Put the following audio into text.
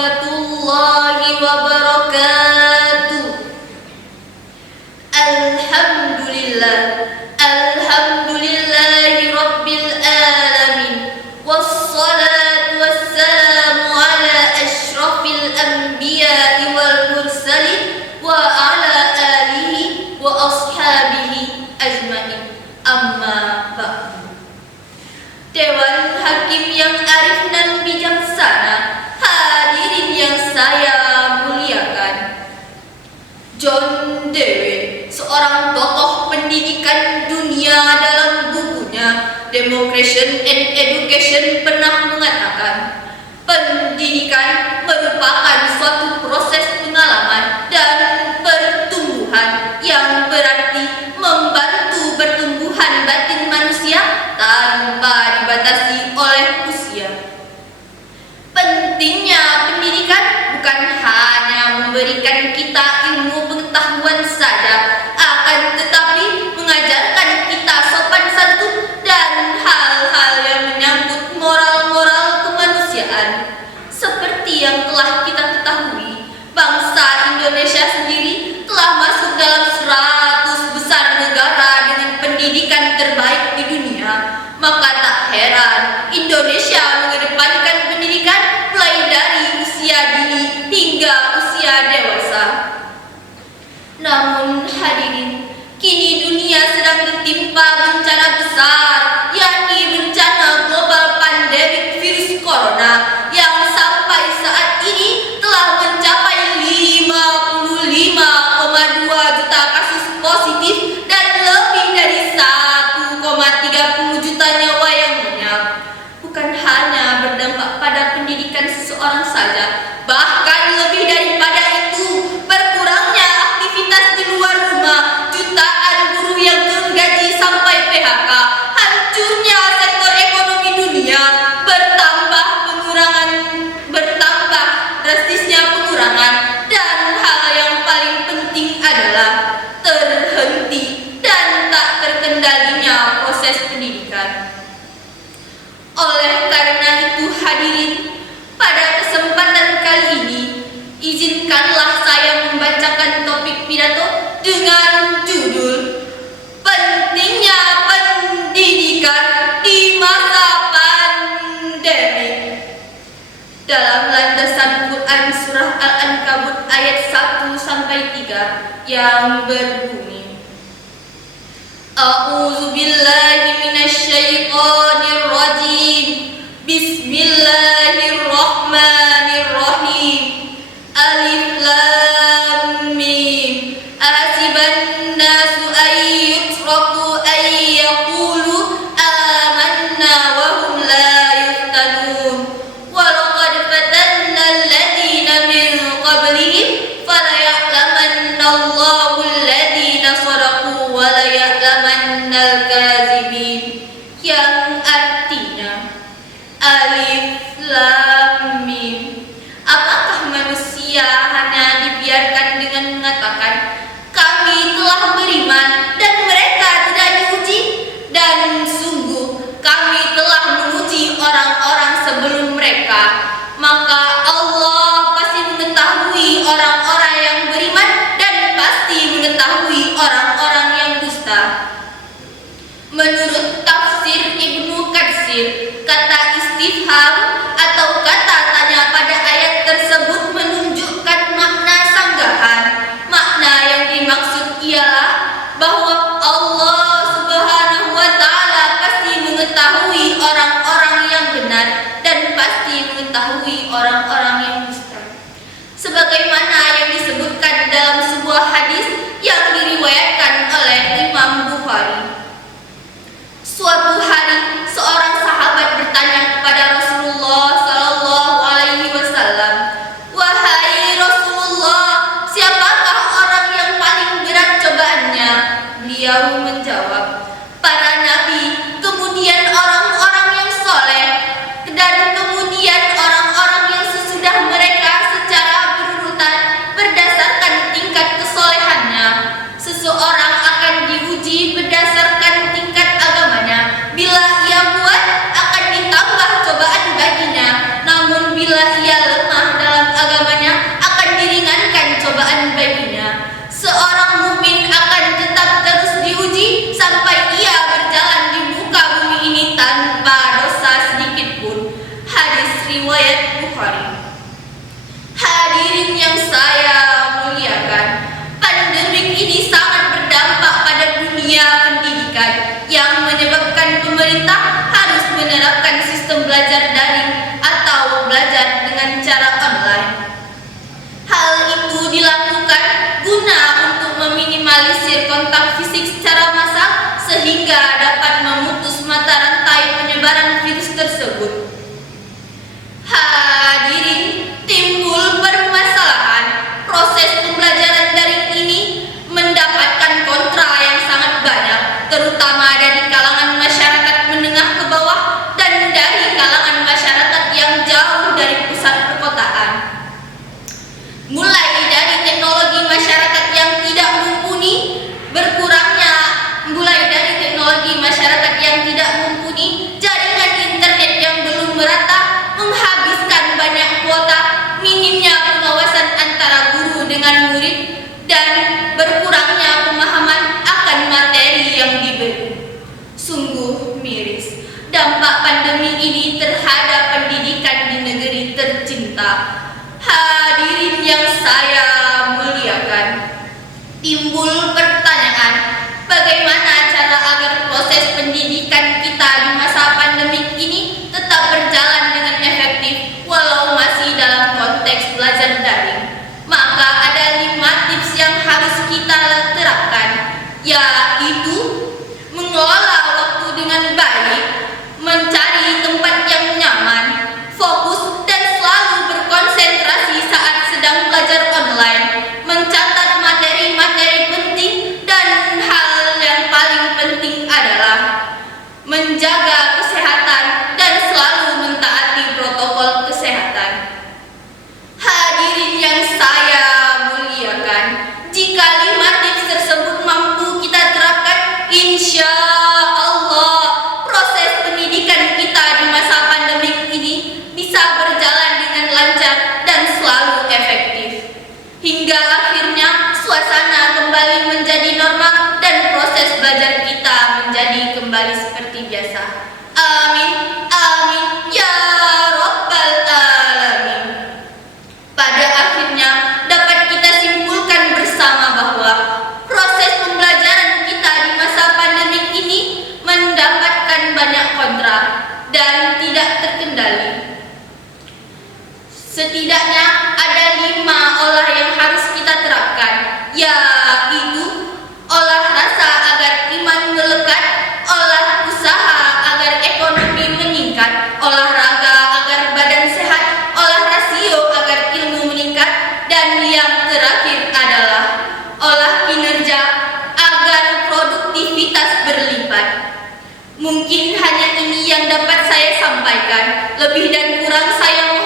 warahmatullahi wabarakatuh. Alhamdulillah, alhamdulillahi rabbil alamin, wassalatu wassalamu ala asyrafil anbiya'i wal mursalin wa ala alihi wa ashabihi ajmain. Amma ba'du. Dewan Hakim yang arif dan bijaksana, hadirin yang saya muliakan. John Dewey, seorang tokoh pendidikan dunia, dalam bukunya Democracy and Education pernah mengatakan, pendidikan merupakan suatu proses pengalaman dan pertumbuhan yang berarti membantu pertumbuhan batin manusia tanpa dibatasi oleh usia. Pentingnya pendidikan bukan hanya memberikan kita ilmu pengetahuan saja, akan tetapi mengajarkan kita sopan santun dan hal-hal yang menyangkut moral-moral kemanusiaan. Seperti yang telah kita ketahui, bangsa Indonesia sendiri telah masuk dalam 100 besar negara dengan pendidikan terbaik di dunia. Maka tak heran Indonesia mengedepankan pendidikan mulai dari usia dini hingga usia dewasa. Namun hadirin, kini dunia sedang tertimpa bencana besar, yakni bencana global pandemik virus corona yang sampai saat ini telah mencapai 55,2 juta kasus positif dan lebih dari 1,30 juta nyawa yang lenyap. Bukan hanya berdampak pada pendidikan seseorang saja, bahkan lebih daripada itu, berkurangnya aktivitas di luar rumah, jutaan buruh yang turun gaji sampai PHK, hancurnya sektor ekonomi dunia, bertambah drastisnya pengurangan, dan hal yang paling penting adalah terhenti dan tak terkendalinya proses pendidikan. Oleh karena itu hadirin, pada kesempatan kali ini, izinkanlah saya membacakan topik pidato dengan judul Pentingnya Pendidikan di Masa Pandemi. Dalam landasan Quran Surah Al-Ankabut ayat 1-3 yang berbunyi, A'udzu billahi minasyaitonir rajim. Bismillahirrahmanirrahim. Alif lam mim. Ahasiban nasu ay yutraku ay yaqulu amanna wa hum la yuftanun. Wa laqad fatanna alladhina min qablihim falaya'lamanna Allahu alladhina sadaqu wa laya'lamanna al-kadzibin. Yang artinya Alif lam mim. Apakah manusia hanya dibiarkan dengan mengatakan kami telah beriman dan mereka tidak diuji? Dan sungguh kami telah menguji orang-orang sebelum mereka. Maka Allah pasti mengetahui orang-orang yang beriman dan pasti mengetahui orang-orang yang dusta. Menurut tafsir Ibnu Katsir, kata istifham atau kata tanya pada ayat tersebut menunjukkan makna sanggahan. Makna yang dimaksud ialah bahwa Allah Subhanahu wa Ta'ala pasti mengetahui orang-orang yang benar dan pasti mengetahui orang-orang yang dusta. Sebagaimana yang disebutkan dalam sebuah hadis yang diriwayatkan oleh Imam Bukhari. Suatu hari seorang sahabat bertanya kepada Rasulullah sallallahu alaihi wasallam, "Wahai Rasulullah, siapakah orang yang paling berat cobaannya?" Beliau menjawab, "Para nabi, kemudian orang-orang yang soleh, dan kemudian orang-orang yang sesudah mereka secara berurutan berdasarkan tingkat kesolehannya. Seseorang akan diuji berdasarkan tingkat agamanya. Bila ia kuat, akan ditambah cobaan baginya. Namun bila ia lemah dalam menerapkan sistem belajar daring atau belajar dengan cara online. Hal itu dilakukan guna untuk meminimalisir kontak fisik secara massal sehingga dapat memutus mata rantai penyebaran virus tersebut. Hadirin, timbul permasalahan proses pembelajaran daring ini mendapatkan kontra yang sangat banyak, terutama dari kalangan masyarakat menengah ke bawah dan dari kalangan masyarakat yang jauh dari pusat perkotaan. Mulai dari teknologi masyarakat yang tidak mumpuni, jaringan internet yang belum merata, menghabiskan banyak kuota, minimnya pengawasan antara guru dengan murid, dan berkurangnya pemahaman akan materi yang diberi. Sungguh miris dampak pandemi ini terhadap pendidikan di negeri tercinta. Hadirin yang saya muliakan, timbul pertanyaan, bagaimana cara agar proses pendidikan kita di masa pandemik ini tetap berjalan dengan efektif walau masih dalam konteks belajar daring? Maka ada 5 tips yang harus kita terapkan, yaitu mengelola waktu dengan baik, mencari tempat yang nyaman, fokus dan selalu berkonsentrasi saat sedang belajar online, mencatat materi-materi penting, dan hal yang paling penting adalah menjaga kesehatan dan selalu mentaati protokol kesehatan. Hadirin yang saya muliakan, jika 5 tips tersebut mampu kita terapkan, insya Allah proses pendidikan kita di masa pandemik ini bisa berjalan dengan lancar dan selalu efektif, hingga akhirnya suasana kembali menjadi normal dan proses belajar kita menjadi kembali seperti biasa. Amin, amin, ya Rabbal Alamin. Pada akhirnya dapat kita simpulkan bersama bahwa proses pembelajaran kita di masa pandemik ini mendapatkan banyak kontra dan tidak terkendali. Setidaknya ada 5 olah yang harus kita terapkan, yaitu olah rasa agar iman melekat, olah usaha agar ekonomi meningkat, olahraga agar badan sehat, olah rasio agar ilmu meningkat, dan yang terakhir adalah olah kinerja agar produktivitas berlipat. Mungkin hanya ini yang dapat saya sampaikan, lebih dan kurang saya